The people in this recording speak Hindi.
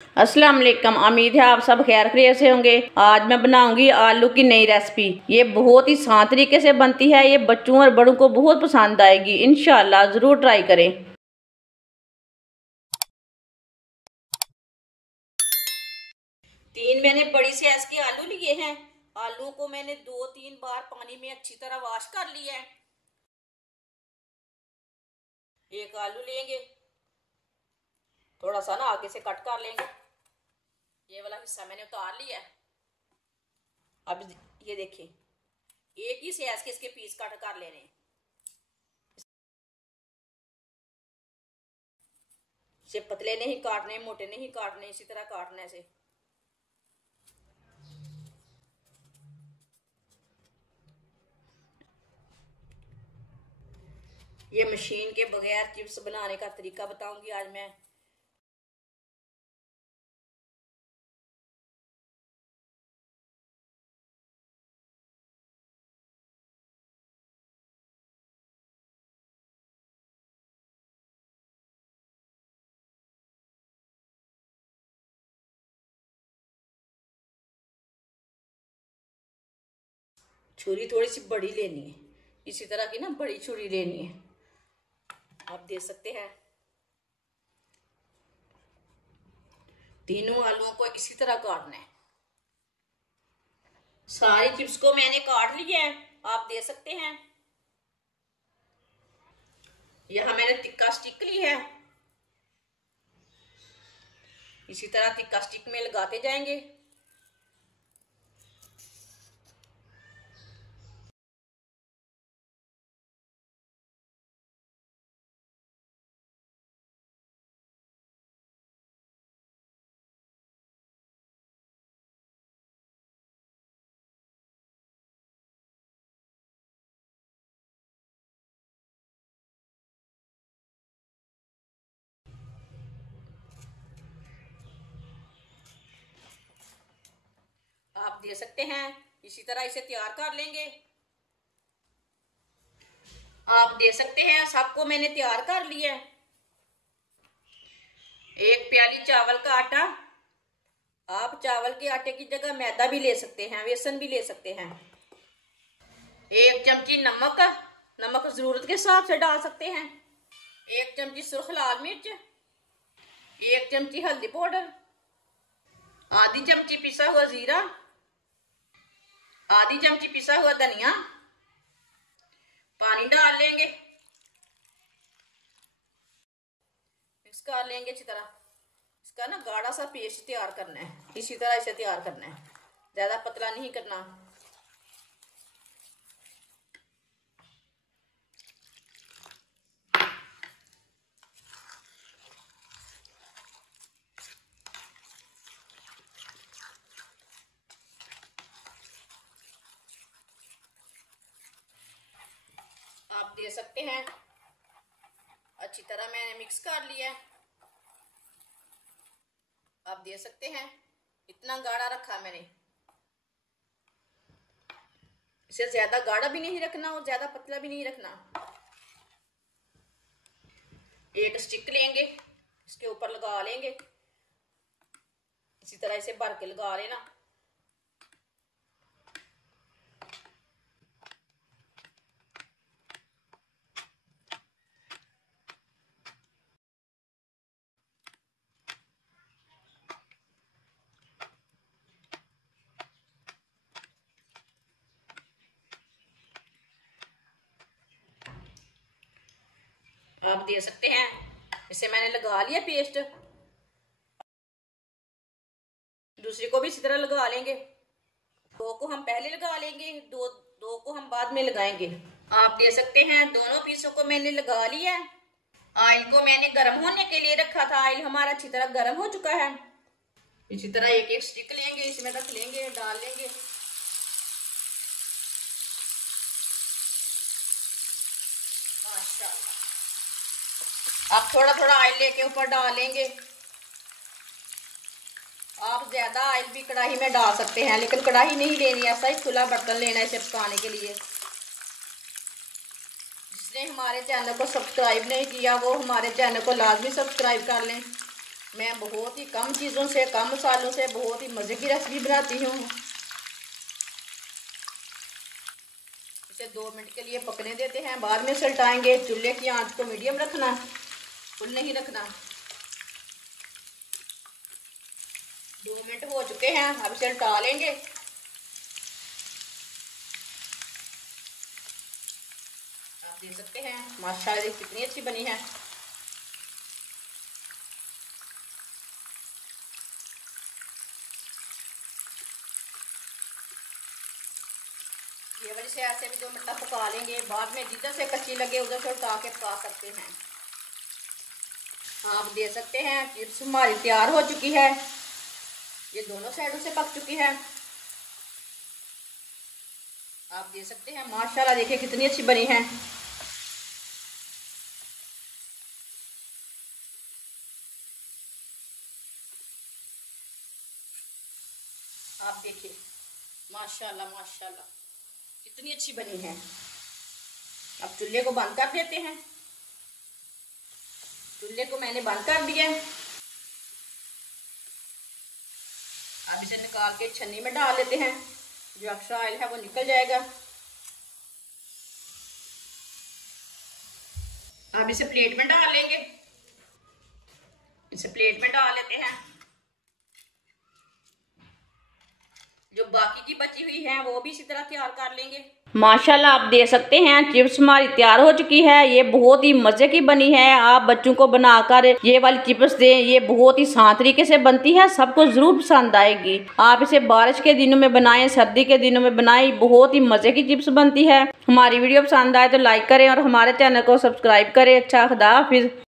अस्सलाम वालेकुम। उम्मीद है आप सब खैर खैरियत से होंगे। आज मैं बनाऊंगी आलू की नई रेसिपी। ये बहुत ही आसान तरीके से बनती है। ये बच्चों और बड़ों को बहुत पसंद आएगी। इंशाल्लाह ज़रूर ट्राई करें। 3 मैंने बड़ी साइज के आलू लिए हैं। आलू को मैंने 2-3 बार पानी में अच्छी तरह वॉश कर लिया है। एक आलू लेंगे, थोड़ा सा ना आगे से कट कर लेंगे। ये वाला हिस्सा मैंने उतार लिया है। अब ये देखिए, एक ही साइज के इसके पीस कट कर लेने हैं। इसे पतले नहीं काटने, मोटे नहीं काटने, इसी तरह काटने से। ये मशीन के बगैर चिप्स बनाने का तरीका बताऊंगी आज मैं। छुरी थोड़ी सी बड़ी लेनी है, इसी तरह की ना बड़ी छुरी लेनी है। आप देख सकते हैं तीनों आलूओं को इसी तरह काटना है। सारी चिप्स को मैंने काट लिया है, आप देख सकते हैं। यहां मैंने तिक्का स्टिक ली है। इसी तरह तिक्का स्टिक में लगाते जाएंगे। आप देख सकते हैं, इसी तरह इसे तैयार कर लेंगे। आप देख सकते हैं सबको मैंने तैयार कर लिया है। 1 प्याली चावल का आटा। आप चावल के आटे की जगह मैदा भी ले सकते हैं, बेसन भी ले सकते हैं। 1 चमची नमक, नमक जरूरत के हिसाब से डाल सकते हैं। 1 चमची सुर्ख लाल मिर्च, 1 चमची हल्दी पाउडर, आधी चमची पिसा हुआ जीरा, आधी चमची पिसा हुआ धनिया। पानी डाल लेंगे, मिक्स कर लेंगे अच्छी तरह। इसका ना गाढ़ा सा पेस्ट तैयार करना है, इसी तरह इसे तैयार करना है, ज्यादा पतला नहीं करना। आप दे सकते हैं अच्छी तरह मैंने मिक्स कर लिया है। आप दे सकते हैं इतना गाढ़ा रखा मैंने। इसे ज्यादा गाढ़ा भी नहीं रखना और ज्यादा पतला भी नहीं रखना। एक स्टिक लेंगे, इसके ऊपर लगा लेंगे, इसी तरह इसे भर के लगा लेना। आप दे सकते हैं इसे मैंने लगा लिया पेस्ट। दूसरी को भी इसी तरह लगा लेंगे। 2 को हम पहले लगा लेंगे, दो को हम बाद में लगाएंगे। आप दे सकते हैं दोनों पीसों को मैंने लगा लिया है। ऑयल को मैंने गर्म होने के लिए रखा था। ऑयल हमारा अच्छी तरह गर्म हो चुका है। इसी तरह एक एक स्टिक लेंगे, इसमें रख लेंगे, डाल लेंगे। माशाल्लाह। आप थोड़ा थोड़ा ऑयल लेके ऊपर डालेंगे। आप ज्यादा ऑयल भी कढ़ाई में डाल सकते हैं, लेकिन कढ़ाई नहीं लेनी, ऐसा ही खुला बर्तन लेना है इसे पकाने के लिए। जिसने हमारे चैनल को सब्सक्राइब नहीं किया वो हमारे चैनल को लाजमी सब्सक्राइब कर लें। मैं बहुत ही कम चीज़ों से, कम मसालों से बहुत ही मज़े की रेसिपी बनाती हूँ। इसे 2 मिनट के लिए पकने देते हैं, बाद में सलटाएंगे। चूल्हे की आंच को मीडियम रखना, फुल नहीं रखना। 2 मिनट हो चुके हैं, अब इसे उल्टा लेंगे। आप देख सकते हैं माशाल्लाह कितनी अच्छी बनी है। ये वजह से ऐसे भी 2 मिनट पका लेंगे, बाद में जिधर से कच्ची लगे उधर से उठा के पका सकते हैं। आप देख सकते हैं चिप्स हमारी तैयार हो चुकी है। ये दोनों साइडों से पक चुकी है। आप देख सकते हैं माशाल्लाह, देखिए कितनी अच्छी बनी है। आप देखिए माशाल्लाह माशाल्लाह कितनी अच्छी बनी है। अब चूल्हे को बंद कर देते हैं। चूल्हे को मैंने बंद कर दिया। अब इसे निकाल के छन्नी में डाल लेते हैं, जो एक्स्ट्रा ऑयल है वो निकल जाएगा। अब इसे प्लेट में डाल लेंगे। इसे प्लेट में डाल लेते हैं। जो बाकी की बची हुई है वो भी इसी तरह तैयार कर लेंगे। माशाल्लाह आप देख सकते हैं चिप्स हमारी तैयार हो चुकी है। ये बहुत ही मज़े की बनी है। आप बच्चों को बनाकर ये वाली चिप्स दें, ये बहुत ही आसान तरीके से बनती है, सबको ज़रूर पसंद आएगी। आप इसे बारिश के दिनों में बनाएं, सर्दी के दिनों में बनाएं, बहुत ही मज़े की चिप्स बनती है। हमारी वीडियो पसंद आए तो लाइक करें और हमारे चैनल को सब्सक्राइब करें। अच्छा, खुदा हाफिज़।